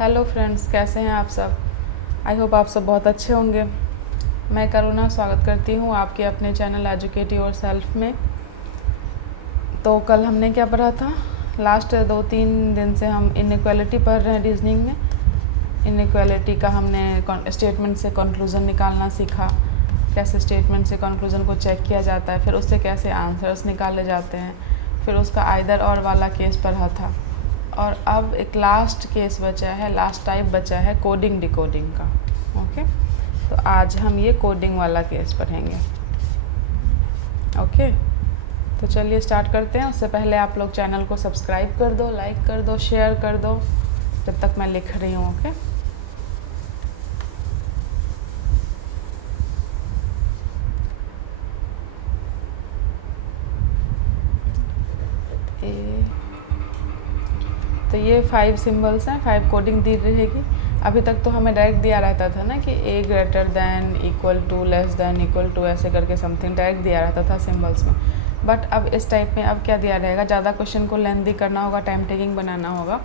Hello friends, कैसे हैं आप सब। आई होप आप सब बहुत अच्छे होंगे। मैं करुणा स्वागत करती हूँ आपके अपने चैनल एजुकेट योरसेल्फ में। तो कल हमने क्या पढ़ा था, लास्ट 2-3 दिन से हम इनइक्वालिटी पढ़ रहे हैं रीजनिंग में। इनइक्वालिटी का हमने स्टेटमेंट से कंक्लूज़न निकालना सीखा, कैसे स्टेटमेंट से कंक्लूज़न को चेक किया जाता है, फिर उससे कैसे आंसर्स निकाले जाते हैं, फिर उसका आइदर और वाला केस पढ़ा था। और अब एक लास्ट केस बचा है, लास्ट टाइप बचा है कोडिंग डिकोडिंग का। ओके, तो आज हम ये कोडिंग वाला केस पढ़ेंगे। ओके, तो चलिए स्टार्ट करते हैं। उससे पहले आप लोग चैनल को सब्सक्राइब कर दो, लाइक कर दो, शेयर कर दो जब तक मैं लिख रही हूँ। ओके, तो ये 5 सिंबल्स हैं, 5 कोडिंग दी रहेगी। अभी तक तो हमें डायरेक्ट दिया रहता था ना कि A greater than, equal to, less than, equal to, ऐसे करके समथिंग डायरेक्ट दिया रहता था सिंबल्स में। बट अब इस टाइप में अब क्या दिया रहेगा, ज़्यादा क्वेश्चन को लेंथी करना होगा, टाइम टेकिंग बनाना होगा,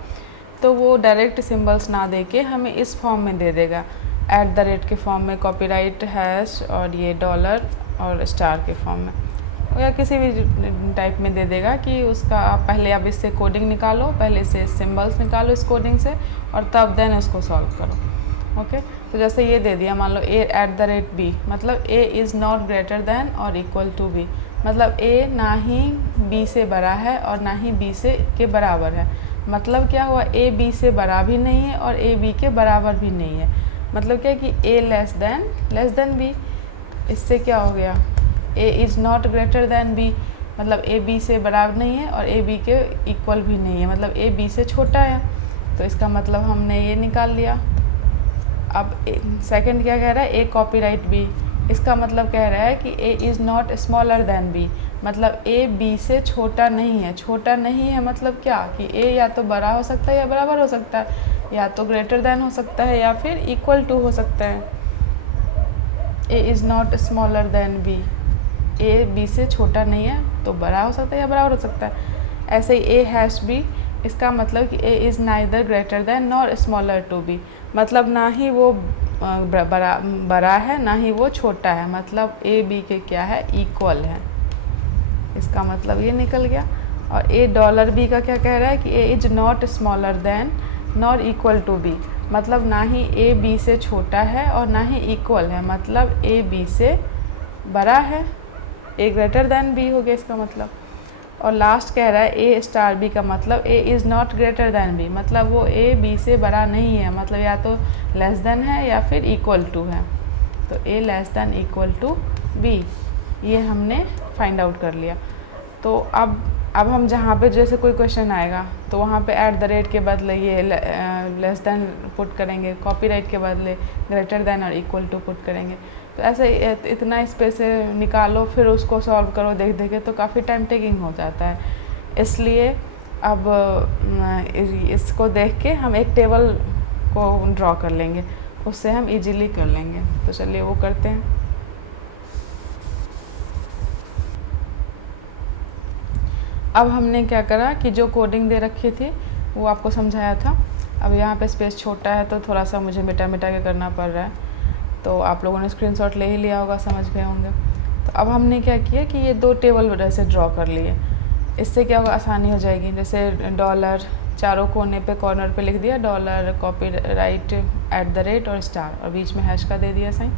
तो वो डायरेक्ट सिंबल्स ना दे के हमें इस फॉर्म में दे देगा, @ के फॉर्म में, कॉपीराइट हैश और ये डॉलर और स्टार के फॉर्म में, या किसी भी टाइप में दे देगा कि उसका पहले अब इससे कोडिंग निकालो, पहले से सिंबल्स निकालो इस कोडिंग से और तब देन इसको सॉल्व करो। ओके, तो जैसे ये दे दिया, मान लो a @ b, मतलब a is not greater than और इक्वल टू b, मतलब a ना ही b से बड़ा है और ना ही b से के बराबर है। मतलब क्या हुआ, a b से बड़ा भी नहीं है और a b के बराबर भी नहीं है। मतलब क्या कि a लेस देन b। इससे क्या हो गया, a is not greater then b, मतलब a b से बराबर नहीं है और a b के इक्वल भी नहीं है, मतलब a b से छोटा है। तो इसका मतलब हमने ये निकाल लिया। अब सेकंड क्या कह रहा है, a कॉपीराइट b, इसका मतलब कह रहा है कि a is not smaller than b, मतलब a b से छोटा नहीं है। छोटा नहीं है मतलब क्या कि a या तो बड़ा हो सकता है या बराबर हो सकता है, या तो ग्रेटर दैन हो सकता है या फिर इक्वल टू हो सकता है। a is not smaller than b, A B से छोटा नहीं है तो बड़ा हो सकता है या बराबर हो सकता है। ऐसे ही ए हैश बी, इसका मतलब कि A is neither greater than nor smaller to B, मतलब ना ही वो बड़ा है ना ही वो छोटा है, मतलब ए बी के क्या है, इक्वल है। इसका मतलब ये निकल गया। और ए डॉलर बी का क्या कह रहा है कि A is not smaller than nor equal to B, मतलब ना ही ए बी से छोटा है और ना ही इक्वल है, मतलब ए बी से बड़ा है, ए ग्रेटर दैन बी हो गया इसका मतलब। और लास्ट कह रहा है ए स्टार बी का मतलब A is not greater than B, मतलब वो ए बी से बड़ा नहीं है, मतलब या तो लेस देन है या फिर इक्वल टू है। तो A less than equal to B, ये हमने फाइंड आउट कर लिया। तो अब हम जहाँ पे जैसे कोई क्वेश्चन आएगा तो वहाँ पे @ के बदले ये लेस दैन पुट करेंगे, कॉपीराइट के बदले ग्रेटर दैन और इक्वल टू पुट करेंगे। तो ऐसे इतना स्पेस निकालो फिर उसको सॉल्व करो देख देखे, तो काफ़ी टाइम टेकिंग हो जाता है। इसलिए अब इसको देख के हम एक टेबल को ड्रॉ कर लेंगे, उससे हम इजीली कर लेंगे। तो चलिए वो करते हैं। अब हमने क्या करा कि जो कोडिंग दे रखी थी वो आपको समझाया था। अब यहाँ पे स्पेस छोटा है तो थोड़ा सा मुझे मिटा के करना पड़ रहा है, तो आप लोगों ने स्क्रीनशॉट ले ही लिया होगा, समझ गए होंगे। तो अब हमने क्या किया कि ये 2 टेबल वजह से ड्रॉ कर लिए। इससे क्या होगा, आसानी हो जाएगी। जैसे डॉलर चारों कोने पे कॉर्नर पे लिख दिया डॉलर, कॉपीराइट, @ और स्टार, और बीच में हैश का दे दिया साइन।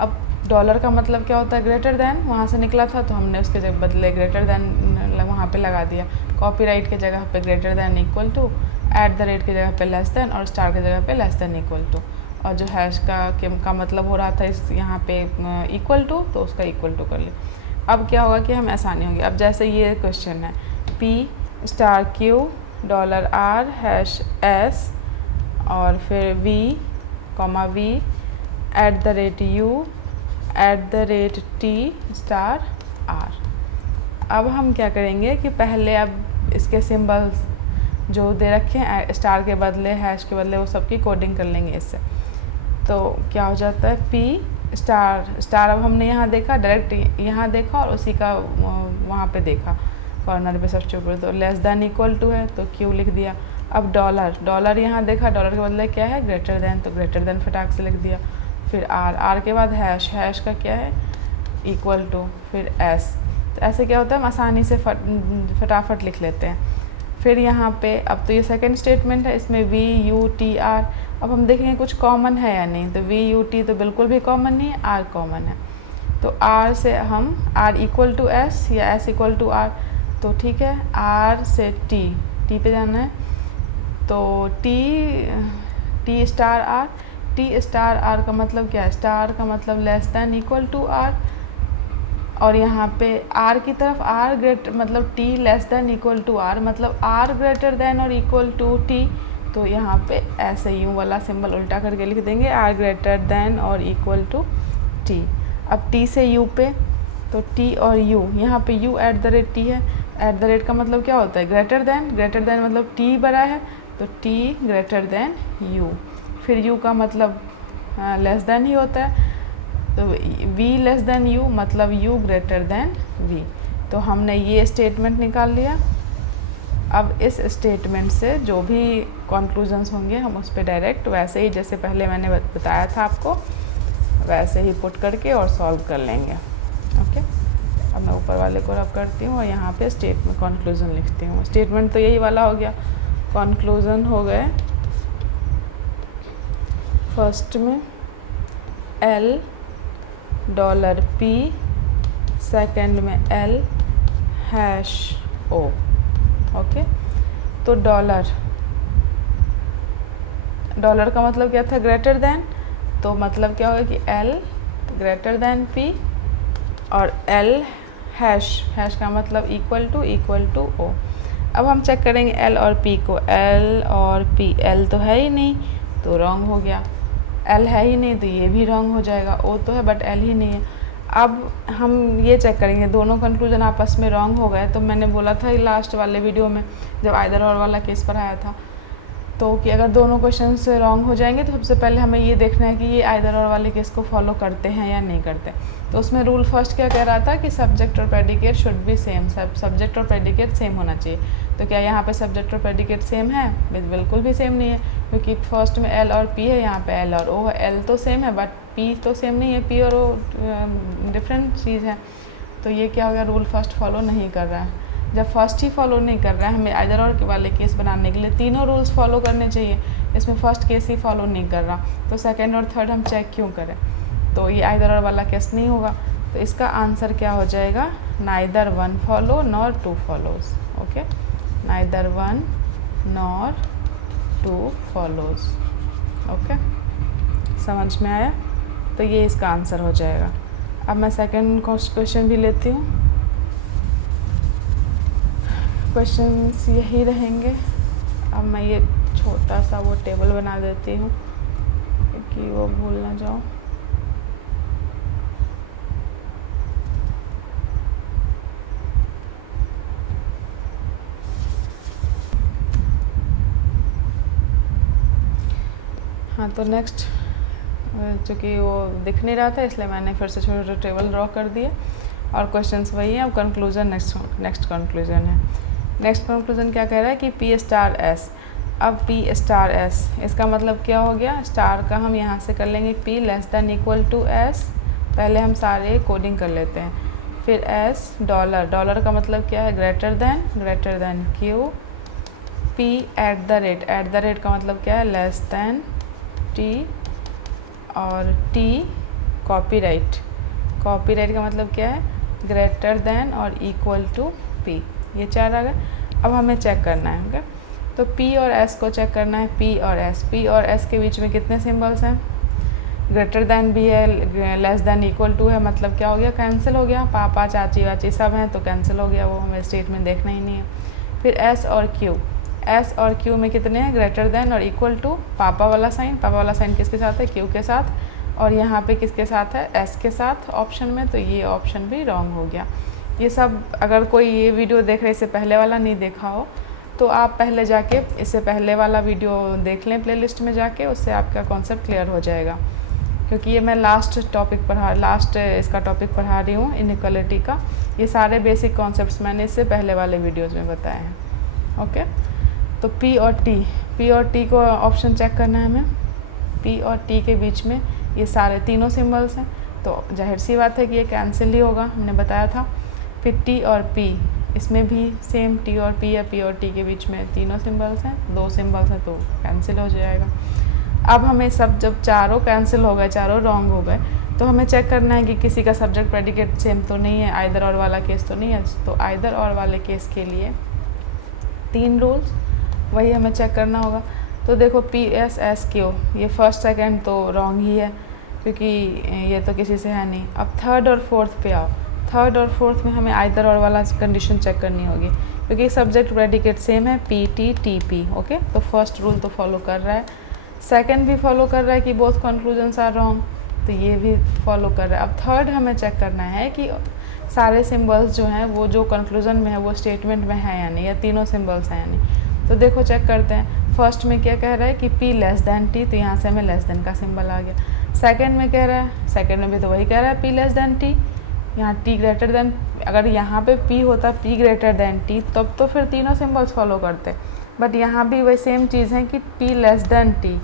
अब डॉलर का मतलब क्या होता है, ग्रेटर दैन, वहाँ से निकला था तो हमने उसके बदले ग्रेटर दैन वहाँ पे लगा दिया। कॉपीराइट के जगह पे ग्रेटर दैन इक्वल टू, @ की जगह पे लेस दैन और स्टार की जगह पे लेस दैन इक्वल टू। और जो हैश का मतलब हो रहा था इस यहाँ पे इक्वल टू, तो उसका इक्वल टू कर लिया। अब क्या होगा कि हमें आसानी होगी। अब जैसे ये क्वेश्चन है P*Q $R हैश S और फिर V, V @U @T*R। अब हम क्या करेंगे कि पहले अब इसके सिंबल्स जो दे रखे हैं स्टार के बदले, हैश के बदले, वो सब की कोडिंग कर लेंगे इससे। तो क्या हो जाता है, P** अब हमने यहाँ देखा, डायरेक्ट यहाँ देखा और उसी का वहाँ पे देखा कॉर्नर पे सबसे ऊपर, तो लेस दैन इक्वल टू है तो Q लिख दिया, अब डॉलर, डॉलर यहाँ देखा, डॉलर का बदला क्या है, ग्रेटर देन, तो ग्रेटर देन फटाक से लिख दिया। फिर आर, आर के बाद हैश, हैश का क्या है, इक्वल टू, फिर एस। तो ऐसे क्या होता है, हम आसानी से फटाफट लिख लेते हैं। फिर यहाँ पे अब तो ये सेकंड स्टेटमेंट है, इसमें वी यू टी आर। अब हम देखेंगे कुछ कॉमन है या नहीं, तो वी यू टी तो बिल्कुल भी कॉमन नहीं है, आर कॉमन है। तो आर से हम आर इक्वल टू एस या एस इक्वल टू आर, तो ठीक है, आर से टी, टी पे जाना है, तो T star R, T star R का मतलब क्या है, स्टार का मतलब less than equal to R, और यहाँ पे आर की तरफ आर ग्रेटर मतलब T less than equal to R, मतलब आर ग्रेटर दैन और इक्वल टू टी, तो यहाँ पे ऐसे यूँ वाला सिंबल उल्टा करके लिख देंगे, आर ग्रेटर दैन और इक्वल टू टी। अब टी से यू पे, तो टी और यू, यहाँ पे you at the rate T है, एट द रेट का मतलब क्या होता है, ग्रेटर दैन, ग्रेटर दैन मतलब टी बड़ा है, तो टी ग्रेटर दैन यू। फिर यू का मतलब लेस दैन ही होता है, तो v लेस देन u मतलब u ग्रेटर देन v। तो हमने ये स्टेटमेंट निकाल लिया। अब इस स्टेटमेंट से जो भी कंक्लूजन्स होंगे हम उस पर डायरेक्ट वैसे ही जैसे पहले मैंने बताया था आपको, वैसे ही पुट करके और सॉल्व कर लेंगे। ओके, अब मैं ऊपर वाले को रब करती हूँ और यहाँ पे स्टेटमेंट कंक्लूजन लिखती हूँ। स्टेटमेंट तो यही वाला हो गया, कंक्लूजन हो गए। फर्स्ट में L डॉलर P, सेकेंड में L हैश O। ओके, तो डॉलर, डॉलर का मतलब क्या था, ग्रेटर देन, तो मतलब क्या होगा कि L ग्रेटर देन P और L हैश, हैश का मतलब इक्वल टू O। अब हम चेक करेंगे L और P को, L और P, L तो है ही नहीं तो रॉन्ग हो गया, L है ही नहीं तो ये भी रॉन्ग हो जाएगा, O तो है बट L ही नहीं है। अब हम ये चेक करेंगे दोनों कंक्लूजन आपस में रॉन्ग हो गए, तो मैंने बोला था लास्ट वाले वीडियो में जब आइदर और वाला केस पढ़ाया था, तो कि अगर दोनों क्वेश्चन से रॉन्ग हो जाएंगे तो सबसे पहले हमें ये देखना है कि ये आइदर और वाले केस को फॉलो करते हैं या नहीं करते। तो उसमें रूल फर्स्ट क्या कह रहा था कि सब्जेक्ट और predicate should be same, subject और प्रेडिकेट सेम होना चाहिए। तो क्या यहाँ पे सब्जेक्ट और प्रेडिकेट सेम है, बिल्कुल भी सेम नहीं है, क्योंकि फर्स्ट में L और P है, यहाँ पे L और O है। L तो सेम है बट P तो सेम नहीं है, P और O डिफरेंट चीज़ है। तो ये क्या हो गया, रूल फर्स्ट फॉलो नहीं कर रहा है। जब फर्स्ट ही फॉलो नहीं कर रहा है, हमें आइदर और वाले केस बनाने के लिए तीनों रूल्स फॉलो करने चाहिए, इसमें फर्स्ट केस ही फॉलो नहीं कर रहा, तो सेकंड और थर्ड हम चेक क्यों करें। तो ये आइदर और वाला केस नहीं होगा, तो इसका आंसर क्या हो जाएगा, neither one follow nor two follows. Okay, neither one nor two follows. Okay, समझ में आया, तो ये इसका आंसर हो जाएगा। अब मैं सेकंड क्वेश्चन भी लेती हूँ, क्वेश्चंस यही रहेंगे। अब मैं ये छोटा सा वो टेबल बना देती हूँ कि वो भूल ना जाओ। हाँ, तो नेक्स्ट चूँकि वो दिख नहीं रहा था इसलिए मैंने फिर से छोटे छोटे टेबल ड्रॉ कर दिए और क्वेश्चंस वही हैं। अब कंक्लूजन नेक्स्ट कंक्लूजन है। नेक्स्ट कंक्लूजन क्या कह रहा है कि P स्टार S। अब P स्टार S इसका मतलब क्या हो गया, स्टार का हम यहाँ से कर लेंगे P less than equal to S। पहले हम सारे कोडिंग कर लेते हैं। फिर S डॉलर, डॉलर का मतलब क्या है, greater than Q। P at the rate का मतलब क्या है, लेस दैन T। और T कॉपीराइट का मतलब क्या है, ग्रेटर देन और इक्वल टू P। ये चार आ गए। अब हमें चेक करना है, ओके, तो P और S को चेक करना है। P और S के बीच में कितने सिंबल्स हैं, ग्रेटर देन भी है, लेस देन इक्वल टू है, मतलब क्या हो गया, कैंसिल हो गया, पापा चाची वाची सब हैं तो कैंसिल हो गया, वो हमें स्टेटमेंट देखना ही नहीं है। फिर S और Q में कितने हैं, ग्रेटर देन और इक्वल टू, पापा वाला साइन किसके साथ है, Q के साथ, और यहाँ पे किसके साथ है, S के साथ ऑप्शन में, तो ये ऑप्शन भी रॉन्ग हो गया। ये सब अगर कोई ये वीडियो देख रहे, इससे पहले वाला नहीं देखा हो तो आप पहले जाके इससे पहले वाला वीडियो देख लें प्लेलिस्ट में जाके, उससे आपका कॉन्सेप्ट क्लियर हो जाएगा। क्योंकि ये मैं लास्ट इसका टॉपिक पढ़ा रही हूँ इनइक्वालिटी का। ये सारे बेसिक कॉन्सेप्ट्स मैंने इससे पहले वाले वीडियोज़ में बताए हैं। ओके, तो पी और टी को ऑप्शन चेक करना है हमें। पी और टी के बीच में ये सारे तीनों सिंबल्स हैं, तो जाहिर सी बात है कि ये कैंसिल ही होगा, हमने बताया था। फिर टी और पी, इसमें भी सेम टी और पी या पी और टी के बीच में तीनों सिंबल्स हैं, 2 सिंबल्स हैं, तो कैंसिल हो जाएगा। अब हमें सब जब चारों कैंसिल हो गए, चारों रॉन्ग हो गए, तो हमें चेक करना है कि किसी का सब्जेक्ट प्रेडिकेट सेम तो नहीं है, आइदर और वाला केस तो नहीं है। तो आइदर और वाले केस के लिए 3 रूल्स वही हमें चेक करना होगा। तो देखो पी एस एस क्यू, ये फर्स्ट सेकंड तो रॉन्ग ही है क्योंकि ये तो किसी से है नहीं। अब थर्ड और फोर्थ पे आओ। थर्ड और फोर्थ में हमें आइदर और वाला कंडीशन चेक करनी होगी क्योंकि सब्जेक्ट प्रेडिकेट सेम है, P T T P. Okay, तो फर्स्ट रूल तो फॉलो कर रहा है, सेकंड भी फॉलो कर रहा है कि बोथ कंक्लूजन्स आर रॉन्ग, तो ये भी फॉलो कर रहा है। अब थर्ड हमें चेक करना है कि सारे सिंबल्स जो हैं वो जो कंक्लूजन में है वो स्टेटमेंट में है या नहीं, या तीनों सिंबल्स हैं या नहीं। तो देखो चेक करते हैं। फर्स्ट में क्या कह रहा है कि P लेस दैन टी, तो यहाँ से हमें लेस दैन का सिंबल आ गया। सेकंड में कह रहा है, सेकंड में भी तो वही कह रहा है P लेस दैन टी, यहाँ T ग्रेटर दैन। अगर यहाँ पे P होता P ग्रेटर दैन टी तब तो फिर तीनों सिंबल्स फॉलो करते, बट यहाँ भी वही सेम चीज़ है कि P less than T,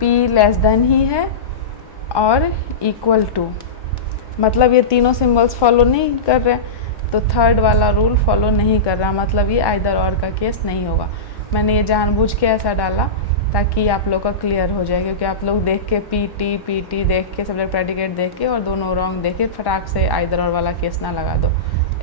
P less than ही है और इक्वल टू, मतलब ये तीनों सिंबल्स फॉलो नहीं कर रहे, तो थर्ड वाला रूल फॉलो नहीं कर रहा, मतलब ये आइदर और का केस नहीं होगा। मैंने ये जानबूझ के ऐसा डाला ताकि आप लोग का क्लियर हो जाए, क्योंकि आप लोग देख के पी टी देख के, सब्जेक्ट प्रेडिकेट देख के और दोनों रॉन्ग देख के फटाक से आइदर और वाला केस ना लगा दो,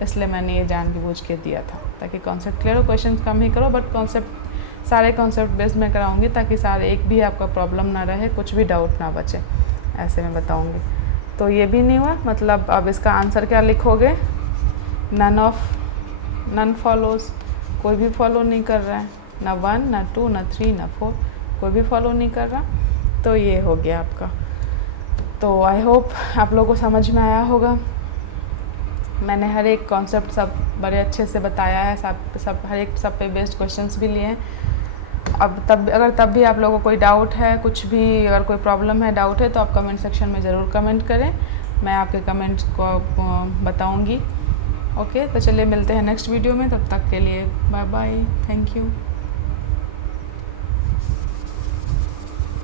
इसलिए मैंने ये जानबूझ के दिया था ताकि कॉन्सेप्ट क्लियर हो। क्वेश्चन कम ही करो, बट कॉन्सेप्ट सारे कॉन्सेप्ट बेस्ड में कराऊंगी ताकि सारे एक भी आपका प्रॉब्लम ना रहे, कुछ भी डाउट ना बचे, ऐसे मैं बताऊंगी। तो ये भी नहीं हुआ, मतलब अब इसका आंसर क्या लिखोगे, नन फॉलोज, कोई भी फॉलो नहीं कर रहा है, ना 1 ना 2 ना 3 ना 4, कोई भी फॉलो नहीं कर रहा। तो ये हो गया आपका। तो आई होप आप लोगों को समझ में आया होगा। मैंने हर एक कॉन्सेप्ट सब बड़े अच्छे से बताया है, सब हर एक सब पे बेस्ड क्वेश्चंस भी लिए हैं। अब तब भी आप लोगों को कोई डाउट है, कुछ भी अगर कोई प्रॉब्लम है, डाउट है, तो आप कमेंट सेक्शन में ज़रूर कमेंट करें, मैं आपके कमेंट्स को बताऊंगी। ओके, तो चलिए मिलते हैं नेक्स्ट वीडियो में, तब तक के लिए बाय बाय, थैंक यू।